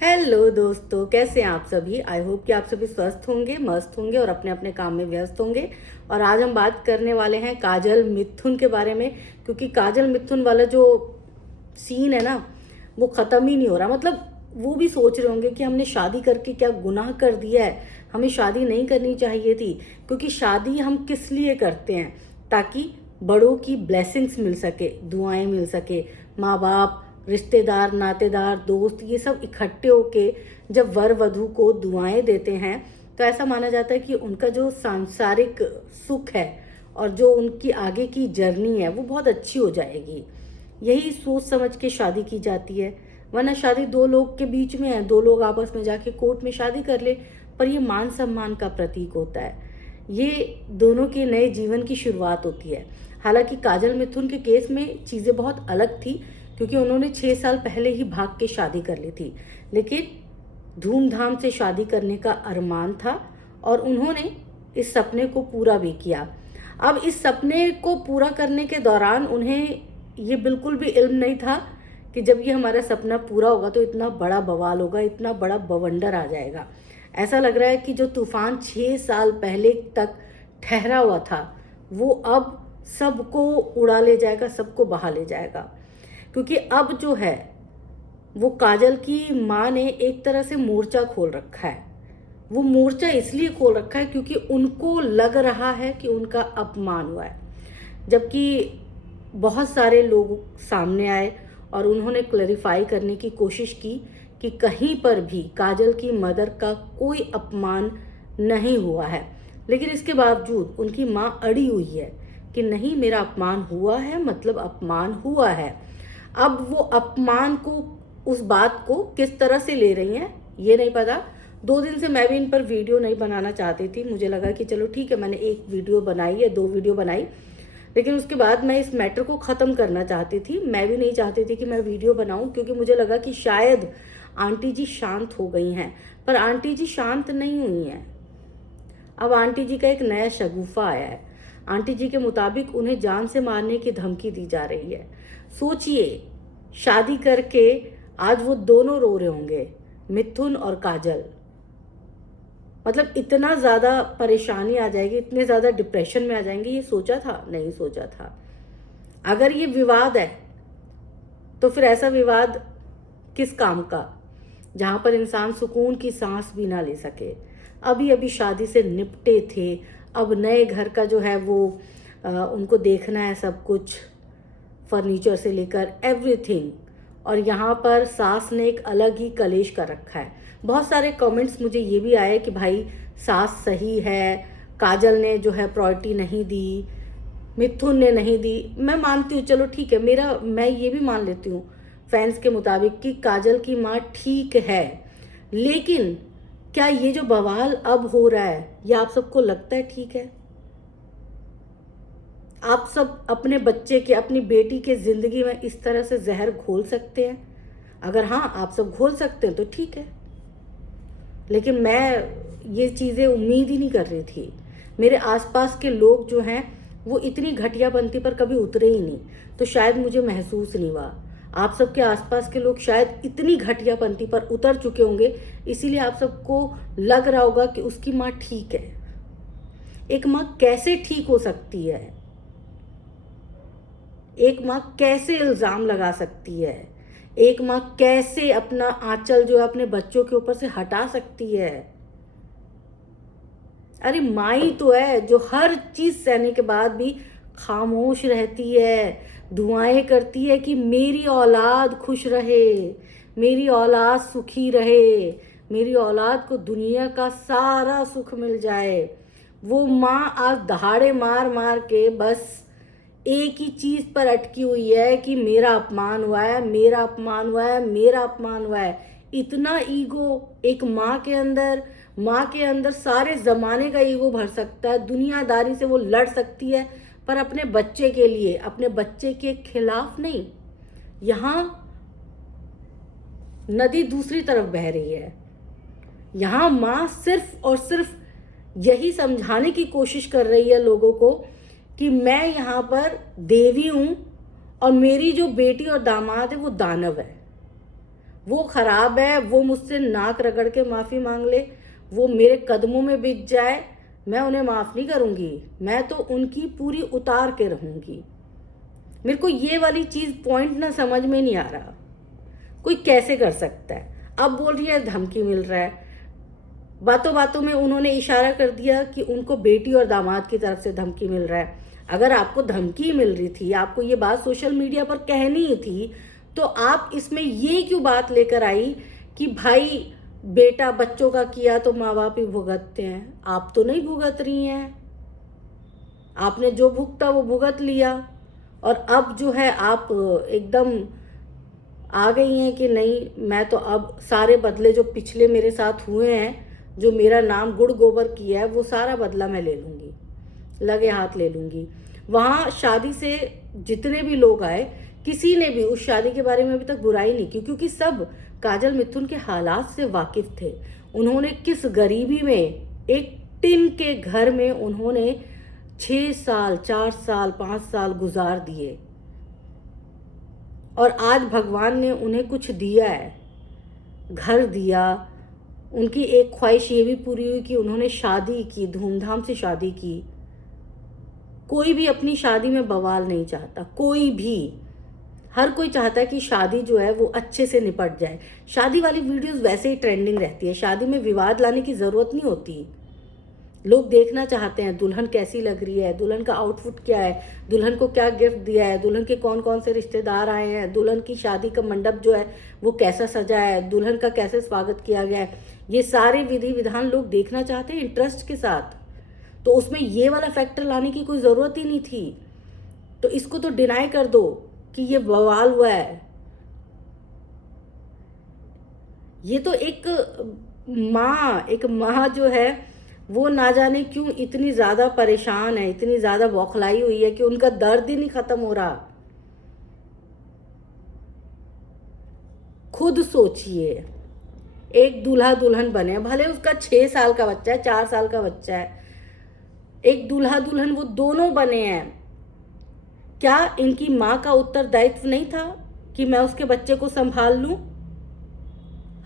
Hello दोस्तों, कैसे हैं आप सभी। आई होप कि आप सभी स्वस्थ होंगे, मस्त होंगे और अपने अपने काम में व्यस्त होंगे। और आज हम बात करने वाले हैं काजल मिथुन के बारे में, क्योंकि काजल मिथुन वाला जो सीन है ना, वो ख़त्म ही नहीं हो रहा। मतलब वो भी सोच रहे होंगे कि हमने शादी करके क्या गुनाह कर दिया है, हमें शादी नहीं करनी चाहिए थी। क्योंकि शादी हम किस लिए करते हैं, ताकि बड़ों की ब्लेसिंग्स मिल सके, दुआएं मिल सके। माँ बाप, रिश्तेदार, नातेदार, दोस्त, ये सब इकट्ठे होके जब वर वधू को दुआएं देते हैं तो ऐसा माना जाता है कि उनका जो सांसारिक सुख है और जो उनकी आगे की जर्नी है वो बहुत अच्छी हो जाएगी। यही सोच समझ के शादी की जाती है। वरना शादी दो लोग के बीच में है, दो लोग आपस में जाके कोर्ट में शादी कर ले, पर ये मान सम्मान का प्रतीक होता है। ये दोनों के नए जीवन की शुरुआत होती है। हालांकि काजल मिथुन के केस में चीज़ें बहुत अलग थी, क्योंकि उन्होंने 6 साल पहले ही भाग के शादी कर ली थी। लेकिन धूमधाम से शादी करने का अरमान था और उन्होंने इस सपने को पूरा भी किया। अब इस सपने को पूरा करने के दौरान उन्हें ये बिल्कुल भी इल्म नहीं था कि जब ये हमारा सपना पूरा होगा तो इतना बड़ा बवाल होगा, इतना बड़ा बवंडर आ जाएगा। ऐसा लग रहा है कि जो तूफान 6 साल पहले तक ठहरा हुआ था वो अब सबको उड़ा ले जाएगा, सबको बहा ले जाएगा। क्योंकि अब जो है वो काजल की माँ ने एक तरह से मोर्चा खोल रखा है। वो मोर्चा इसलिए खोल रखा है क्योंकि उनको लग रहा है कि उनका अपमान हुआ है। जबकि बहुत सारे लोग सामने आए और उन्होंने क्लैरिफाई करने की कोशिश की कि कहीं पर भी काजल की मदर का कोई अपमान नहीं हुआ है। लेकिन इसके बावजूद उनकी माँ अड़ी हुई है कि नहीं, मेरा अपमान हुआ है, मतलब अपमान हुआ है। अब वो अपमान को, उस बात को किस तरह से ले रही हैं ये नहीं पता। 2 दिन से मैं भी इन पर वीडियो नहीं बनाना चाहती थी। मुझे लगा कि चलो ठीक है, मैंने एक वीडियो बनाई या 2 वीडियो बनाई, लेकिन उसके बाद मैं इस मैटर को ख़त्म करना चाहती थी। मैं भी नहीं चाहती थी कि मैं वीडियो बनाऊं, क्योंकि मुझे लगा कि शायद आंटी जी शांत हो गई हैं। पर आंटी जी शांत नहीं हुई हैं। अब आंटी जी का एक नया शगुफा आया है। आंटी जी के मुताबिक उन्हें जान से मारने की धमकी दी जा रही है। सोचिए, शादी करके आज वो दोनों रो रहे होंगे, मिथुन और काजल। मतलब इतना ज़्यादा परेशानी आ जाएगी, इतने ज़्यादा डिप्रेशन में आ जाएंगे, ये सोचा था? नहीं सोचा था। अगर ये विवाद है तो फिर ऐसा विवाद किस काम का, जहां पर इंसान सुकून की सांस भी ना ले सके। अभी अभी शादी से निपटे थे, अब नए घर का जो है वो उनको देखना है सब कुछ, फर्नीचर से लेकर एवरीथिंग। और यहाँ पर सास ने एक अलग ही कलेश कर रखा है। बहुत सारे कमेंट्स मुझे ये भी आए कि भाई सास सही है, काजल ने जो है प्रायोरिटी नहीं दी, मिथुन ने नहीं दी। मैं मानती हूँ, चलो ठीक है, मैं ये भी मान लेती हूँ फैंस के मुताबिक कि काजल की माँ ठीक है। लेकिन क्या ये जो बवाल अब हो रहा है, ये आप सबको लगता है ठीक है? आप सब अपने बच्चे के, अपनी बेटी के जिंदगी में इस तरह से जहर घोल सकते हैं? अगर हाँ, आप सब घोल सकते हैं तो ठीक है, लेकिन मैं ये चीज़ें उम्मीद ही नहीं कर रही थी। मेरे आसपास के लोग जो हैं वो इतनी घटियापंथी पर कभी उतरे ही नहीं, तो शायद मुझे महसूस नहीं हुआ। आप सबके आसपास के लोग शायद इतनी घटियापंथी पर उतर चुके होंगे, इसीलिए आप सबको लग रहा होगा कि उसकी माँ ठीक है। एक माँ कैसे ठीक हो सकती है? एक माँ कैसे इल्ज़ाम लगा सकती है? एक माँ कैसे अपना आंचल जो है अपने बच्चों के ऊपर से हटा सकती है? अरे माँ ही तो है जो हर चीज़ सहने के बाद भी खामोश रहती है, दुआएं करती है कि मेरी औलाद खुश रहे, मेरी औलाद सुखी रहे, मेरी औलाद को दुनिया का सारा सुख मिल जाए। वो माँ आज दहाड़े मार मार के बस एक ही चीज़ पर अटकी हुई है कि मेरा अपमान हुआ है, मेरा अपमान हुआ है, मेरा अपमान हुआ है। इतना ईगो एक माँ के अंदर सारे ज़माने का ईगो भर सकता है, दुनियादारी से वो लड़ सकती है, पर अपने बच्चे के लिए, अपने बच्चे के खिलाफ नहीं। यहाँ नदी दूसरी तरफ बह रही है। यहाँ माँ सिर्फ और सिर्फ यही समझाने की कोशिश कर रही है लोगों को कि मैं यहाँ पर देवी हूँ और मेरी जो बेटी और दामाद है वो दानव है। वो खराब है, वो मुझसे नाक रगड़ के माफ़ी मांग ले, वो मेरे कदमों में बिछ जाए, मैं उन्हें माफ़ नहीं करूँगी। मैं तो उनकी पूरी उतार के रहूँगी। मेरे को ये वाली चीज़ पॉइंट ना समझ में नहीं आ रहा, कोई कैसे कर सकता है। अब बोल रही है धमकी मिल रहा है, बातों बातों में उन्होंने इशारा कर दिया कि उनको बेटी और दामाद की तरफ से धमकी मिल रहा है। अगर आपको धमकी मिल रही थी, आपको ये बात सोशल मीडिया पर कहनी ही थी, तो आप इसमें ये क्यों बात लेकर आई कि भाई बेटा बच्चों का किया तो माँ बाप ही भुगतते हैं। आप तो नहीं भुगत रही हैं, आपने जो भुगता वो भुगत लिया, और अब जो है आप एकदम आ गई हैं कि नहीं, मैं तो अब सारे बदले जो पिछले मेरे साथ हुए हैं, जो मेरा नाम गुड़ गोबर किया है, वो सारा बदला मैं ले लूँगी, लगे हाथ ले लूँगी। वहाँ शादी से जितने भी लोग आए, किसी ने भी उस शादी के बारे में अभी तक बुराई नहीं की, क्योंकि सब काजल मिथुन के हालात से वाकिफ थे। उन्होंने किस गरीबी में, एक टिन के घर में उन्होंने 6 साल, 4 साल, 5 साल गुजार दिए, और आज भगवान ने उन्हें कुछ दिया है, घर दिया। उनकी एक ख्वाहिश ये भी पूरी हुई कि उन्होंने शादी की, धूमधाम से शादी की। कोई भी अपनी शादी में बवाल नहीं चाहता, कोई भी। हर कोई चाहता है कि शादी जो है वो अच्छे से निपट जाए। शादी वाली वीडियोस वैसे ही ट्रेंडिंग रहती है, शादी में विवाद लाने की ज़रूरत नहीं होती। लोग देखना चाहते हैं दुल्हन कैसी लग रही है, दुल्हन का आउटफिट क्या है, दुल्हन को क्या गिफ्ट दिया है, दुल्हन के कौन कौन से रिश्तेदार आए हैं, दुल्हन की शादी का मंडप जो है वो कैसा सजा है, दुल्हन का कैसे स्वागत किया गया है। ये सारे विधि विधान लोग देखना चाहते हैं इंटरेस्ट के साथ। तो उसमें ये वाला फैक्टर लाने की कोई ज़रूरत ही नहीं थी। तो इसको तो डिनाई कर दो कि ये बवाल हुआ है। ये तो एक माँ जो है वो ना जाने क्यों इतनी ज़्यादा परेशान है, इतनी ज़्यादा बौखलाई हुई है कि उनका दर्द ही नहीं ख़त्म हो रहा। खुद सोचिए, एक दूल्हा दुल्हन बने, भले उसका 6 साल का बच्चा है, 4 साल का बच्चा है, एक दूल्हा दुल्हन वो दोनों बने हैं। क्या इनकी माँ का उत्तरदायित्व नहीं था कि मैं उसके बच्चे को संभाल लूं?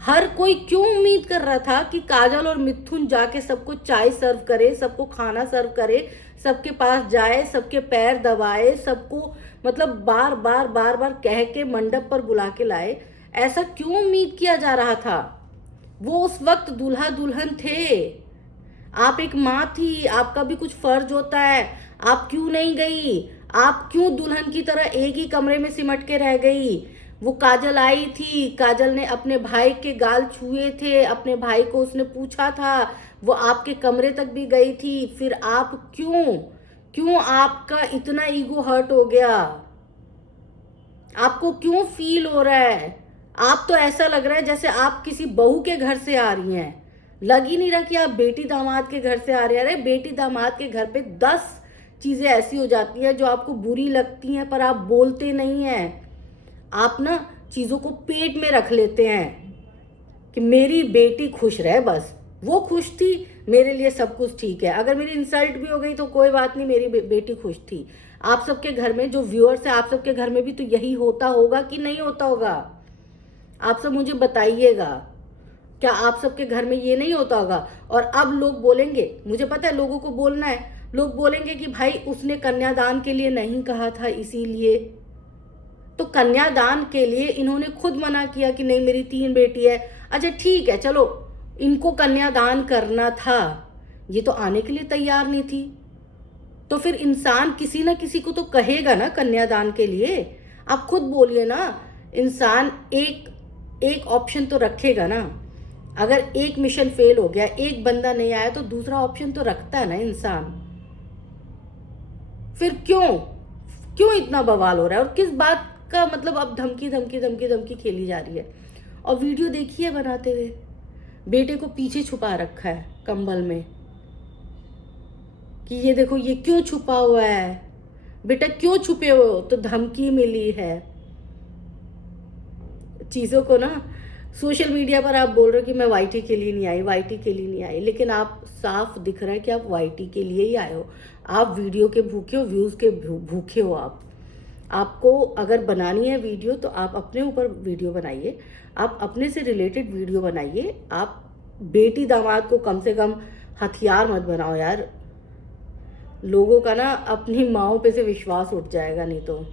हर कोई क्यों उम्मीद कर रहा था कि काजल और मिथुन जाके सबको चाय सर्व करे, सबको खाना सर्व करे, सबके पास जाए, सबके पैर दबाए, सबको मतलब बार बार बार बार कह के मंडप पर बुला के लाए? ऐसा क्यों उम्मीद किया जा रहा था? वो उस वक्त दूल्हा दुल्हन थे, आप एक माँ थी, आपका भी कुछ फर्ज होता है। आप क्यों नहीं गई? आप क्यों दुल्हन की तरह एक ही कमरे में सिमट के रह गई? वो काजल आई थी, काजल ने अपने भाई के गाल छुए थे, अपने भाई को उसने पूछा था, वो आपके कमरे तक भी गई थी। फिर आप क्यों आपका इतना ईगो हर्ट हो गया? आपको क्यों फील हो रहा है? आप तो ऐसा लग रहा है जैसे आप किसी बहू के घर से आ रही हैं। लग ही नहीं रहा कि आप बेटी दामाद के घर से आ रहे हैं। अरे बेटी दामाद के घर पे 10 चीज़ें ऐसी हो जाती हैं जो आपको बुरी लगती हैं, पर आप बोलते नहीं हैं। आप ना चीज़ों को पेट में रख लेते हैं कि मेरी बेटी खुश रहे, बस वो खुश थी, मेरे लिए सब कुछ ठीक है। अगर मेरी इंसल्ट भी हो गई तो कोई बात नहीं, मेरी बेटी खुश थी। आप सबके घर में जो व्यूअर्स है, आप सबके घर में भी तो यही होता होगा कि नहीं होता होगा? आप सब मुझे बताइएगा, क्या आप सबके घर में ये नहीं होता होगा? और अब लोग बोलेंगे, मुझे पता है लोगों को बोलना है, लोग बोलेंगे कि भाई उसने कन्यादान के लिए नहीं कहा था, इसीलिए। तो कन्यादान के लिए इन्होंने खुद मना किया कि नहीं मेरी 3 बेटी है। अच्छा ठीक है, चलो इनको कन्यादान करना था, ये तो आने के लिए तैयार नहीं थी। तो फिर इंसान किसी ना किसी को तो कहेगा ना कन्यादान के लिए। आप खुद बोलिए ना, इंसान एक ऑप्शन तो रखेगा ना। अगर एक मिशन फेल हो गया, एक बंदा नहीं आया, तो दूसरा ऑप्शन तो रखता है ना इंसान। फिर क्यों इतना बवाल हो रहा है? और किस बात का मतलब अब धमकी धमकी धमकी धमकी खेली जा रही है? और वीडियो देखिए बनाते हुए, बेटे को पीछे छुपा रखा है कंबल में कि ये देखो ये क्यों छुपा हुआ है, बेटा क्यों छुपे हुए हो? तो धमकी मिली है। चीज़ों को ना सोशल मीडिया पर आप बोल रहे हो कि मैं वाईटी के लिए नहीं आई, वाईटी के लिए नहीं आई, लेकिन आप साफ दिख रहा है कि आप वाईटी के लिए ही आए हो। आप वीडियो के भूखे हो, व्यूज़ के भूखे हो। आपको अगर बनानी है वीडियो तो आप अपने ऊपर वीडियो बनाइए, आप अपने से रिलेटेड वीडियो बनाइए। आप बेटी दामाद को कम से कम हथियार मत बनाओ यार, लोगों का ना अपनी माँओं पे से विश्वास उठ जाएगा नहीं तो।